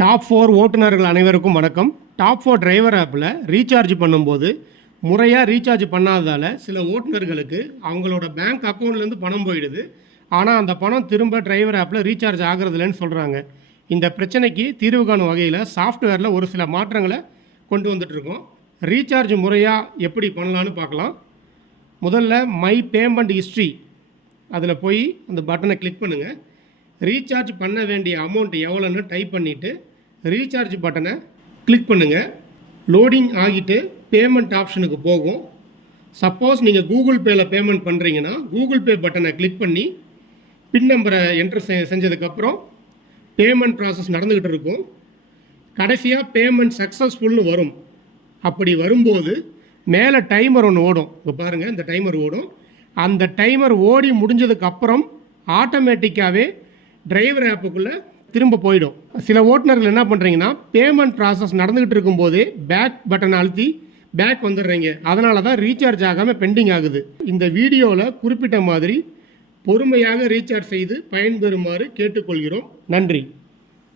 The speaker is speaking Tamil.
டாப் ஃபோர் ஓட்டுநர்கள் அனைவருக்கும் வணக்கம். டாப் ஃபோர் டிரைவர் ஆப்பில் ரீசார்ஜ் பண்ணும்போது முறையாக ரீசார்ஜ் பண்ணாததால் சில ஓட்டுநர்களுக்கு அவங்களோட பேங்க் அக்கௌண்ட்லேருந்து பணம் போயிடுது. ஆனால் அந்த பணம் திரும்ப டிரைவர் ஆப்பில் ரீசார்ஜ் ஆகிறதில்லன்னு சொல்கிறாங்க இந்த பிரச்சனைக்கு தீர்வு காணும் வகையில் சாஃப்ட்வேரில் ஒரு சில மாற்றங்களை கொண்டு வந்துட்ருக்கோம் ரீசார்ஜ் முறையாக எப்படி பண்ணலான்னு பார்க்கலாம். முதல்ல மை பேமெண்ட் ஹிஸ்ட்ரி அதில் போய் அந்த பட்டனை கிளிக் பண்ணுங்கள் ரீசார்ஜ் பண்ண வேண்டிய அமௌண்ட் எவ்வளோன்னு டைப் பண்ணிவிட்டு ரீசார்ஜ் பட்டனை கிளிக் பண்ணுங்கள் லோடிங் ஆகிட்டு பேமெண்ட் ஆப்ஷனுக்கு போகும். சப்போஸ் நீங்கள் கூகுள் பேயில் பேமெண்ட் பண்ணுறீங்கன்னா கூகுள் பே பட்டனை கிளிக் பண்ணி பின் நம்பரை என்ட்ரு செ செஞ்சதுக்கப்புறம் பேமெண்ட் ப்ராசஸ் நடந்துக்கிட்டு இருக்கும். கடைசியாக பேமெண்ட் சக்ஸஸ்ஃபுல்னு வரும். அப்படி வரும்போது மேலே டைமர் ஒன்று ஓடும். இப்போ பாருங்கள் இந்த டைமர் ஓடும். அந்த டைமர் ஓடி முடிஞ்சதுக்கு அப்புறம் ஆட்டோமேட்டிக்காகவே டிரைவர் ஆப்புக்குள்ளே திரும்ப போயிடும். சில ஓட்டுநர்கள் என்ன பண்ணுறீங்கன்னா பேமெண்ட் ப்ராசஸ் நடந்துக்கிட்டு இருக்கும்போதே பேக் பட்டனை அழுத்தி பேக் வந்துடுறீங்க. அதனால தான் ரீசார்ஜ் ஆகாமல் பெண்டிங் ஆகுது. இந்த வீடியோவில் குறிப்பிட்ட மாதிரி பொறுமையாக ரீசார்ஜ் செய்து பயன்பெறுமாறு கேட்டுக்கொள்கிறோம். நன்றி.